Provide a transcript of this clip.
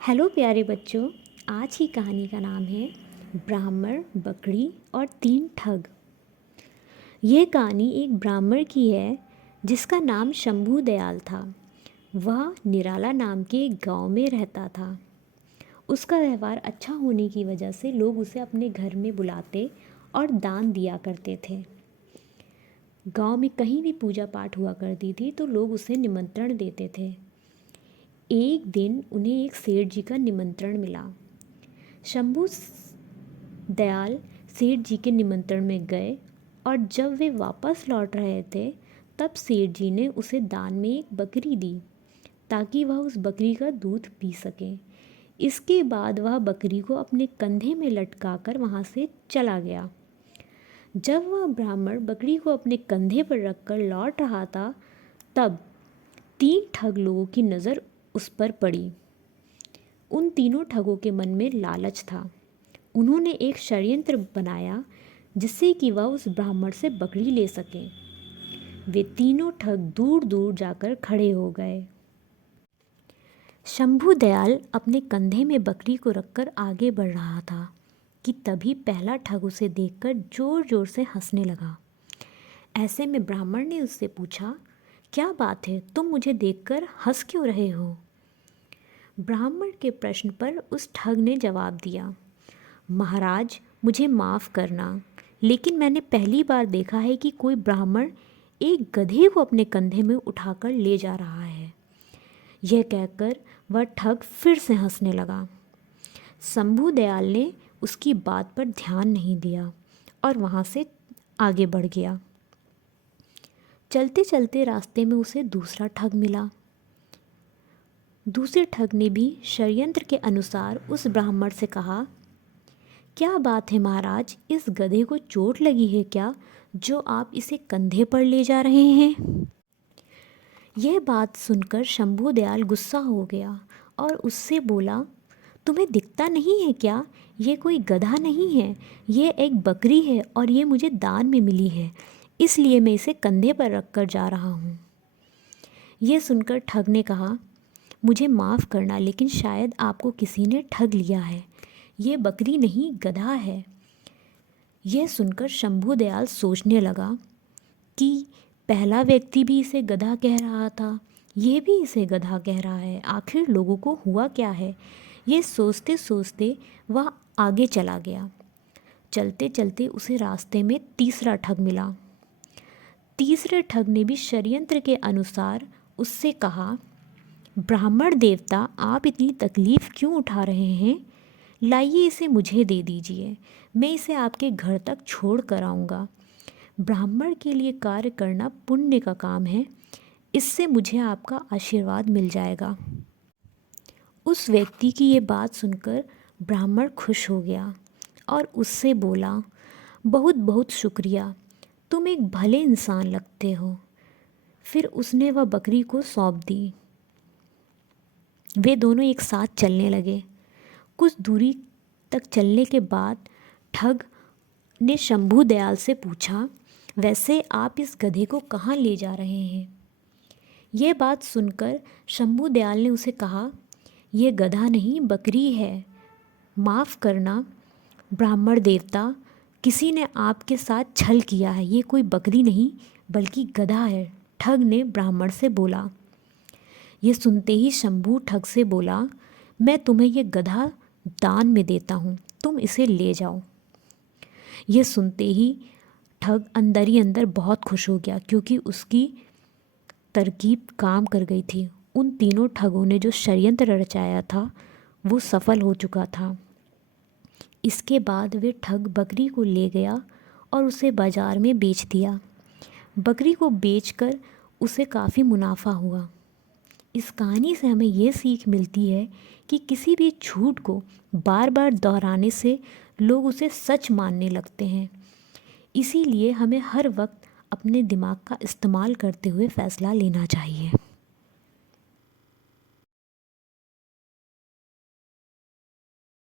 Hello प्यारे बच्चों। आज की कहानी का नाम है ब्राह्मण, बकरी और 3 ठग। ये कहानी एक ब्राह्मण की है जिसका नाम शंभू दयाल था। वह निराला नाम के एक गांव में रहता था। उसका व्यवहार अच्छा होने की वजह से लोग उसे अपने घर में बुलाते और दान दिया करते थे। गांव में कहीं भी पूजा पाठ हुआ करती थी तो लोग उसे निमंत्रण देते थे। एक दिन उन्हें एक सेठ जी का निमंत्रण मिला। शंभू दयाल सेठ जी के निमंत्रण में गए और जब वे वापस लौट रहे थे तब सेठ जी ने उसे दान में एक बकरी दी ताकि वह उस बकरी का दूध पी सके। इसके बाद वह बकरी को अपने कंधे में लटकाकर वहाँ से चला गया। जब वह ब्राह्मण बकरी को अपने कंधे पर रखकर लौट रहा था तब 3 ठग लोगों की नज़र उस पर पड़ी। उन तीनों ठगों के मन में लालच था। उन्होंने एक षड्यंत्र बनाया जिससे कि वह उस ब्राह्मण से बकरी ले सके। वे तीनों ठग दूर दूर जाकर खड़े हो गए। शंभू दयाल अपने कंधे में बकरी को रखकर आगे बढ़ रहा था कि तभी पहला ठग उसे देखकर जोर जोर से हंसने लगा। ऐसे में ब्राह्मण ने उससे पूछा, क्या बात है, तुम मुझे देखकर हंस क्यों रहे हो? ब्राह्मण के प्रश्न पर उस ठग ने जवाब दिया, महाराज मुझे माफ़ करना, लेकिन मैंने पहली बार देखा है कि कोई ब्राह्मण एक गधे को अपने कंधे में उठाकर ले जा रहा है। यह कहकर वह ठग फिर से हंसने लगा। शंभू दयाल ने उसकी बात पर ध्यान नहीं दिया और वहाँ से आगे बढ़ गया। चलते चलते रास्ते में उसे दूसरा ठग मिला। दूसरे ठग ने भी षड्यंत्र के अनुसार उस ब्राह्मण से कहा, क्या बात है महाराज, इस गधे को चोट लगी है क्या जो आप इसे कंधे पर ले जा रहे हैं? यह बात सुनकर शंभू दयाल गुस्सा हो गया और उससे बोला, तुम्हें दिखता नहीं है क्या, ये कोई गधा नहीं है, ये एक बकरी है और ये मुझे दान में मिली है, इसलिए मैं इसे कंधे पर रख कर जा रहा हूँ। यह सुनकर ठग ने कहा, मुझे माफ़ करना, लेकिन शायद आपको किसी ने ठग लिया है, ये बकरी नहीं गधा है। यह सुनकर शंभू दयाल सोचने लगा कि पहला व्यक्ति भी इसे गधा कह रहा था, ये भी इसे गधा कह रहा है, आखिर लोगों को हुआ क्या है? ये सोचते सोचते वह आगे चला गया। चलते चलते उसे रास्ते में तीसरा ठग मिला। तीसरे ठग ने भी षड्यंत्र के अनुसार उससे कहा, ब्राह्मण देवता, आप इतनी तकलीफ़ क्यों उठा रहे हैं? लाइए इसे मुझे दे दीजिए, मैं इसे आपके घर तक छोड़ कर आऊँगा। ब्राह्मण के लिए कार्य करना पुण्य का काम है, इससे मुझे आपका आशीर्वाद मिल जाएगा। उस व्यक्ति की ये बात सुनकर ब्राह्मण खुश हो गया और उससे बोला, बहुत बहुत शुक्रिया, तुम एक भले इंसान लगते हो। फिर उसने वह बकरी को सौंप दी। वे दोनों एक साथ चलने लगे। कुछ दूरी तक चलने के बाद ठग ने शंभू दयाल से पूछा, वैसे आप इस गधे को कहाँ ले जा रहे हैं? यह बात सुनकर शंभू दयाल ने उसे कहा, यह गधा नहीं बकरी है, माफ़ करना ब्राह्मण देवता, किसी ने आपके साथ छल किया है, ये कोई बकरी नहीं बल्कि गधा है। ठग ने ब्राह्मण से बोला। यह सुनते ही शंभू ठग से बोला, मैं तुम्हें यह गधा दान में देता हूँ, तुम इसे ले जाओ। यह सुनते ही ठग अंदर ही अंदर बहुत खुश हो गया क्योंकि उसकी तरकीब काम कर गई थी। उन तीनों ठगों ने जो षड्यंत्र रचाया था वो सफल हो चुका था। इसके बाद वे ठग बकरी को ले गया और उसे बाज़ार में बेच दिया। बकरी को बेचकर उसे काफ़ी मुनाफा हुआ। इस कहानी से हमें ये सीख मिलती है कि किसी भी झूठ को बार बार दोहराने से लोग उसे सच मानने लगते हैं। इसीलिए हमें हर वक्त अपने दिमाग का इस्तेमाल करते हुए फ़ैसला लेना चाहिए।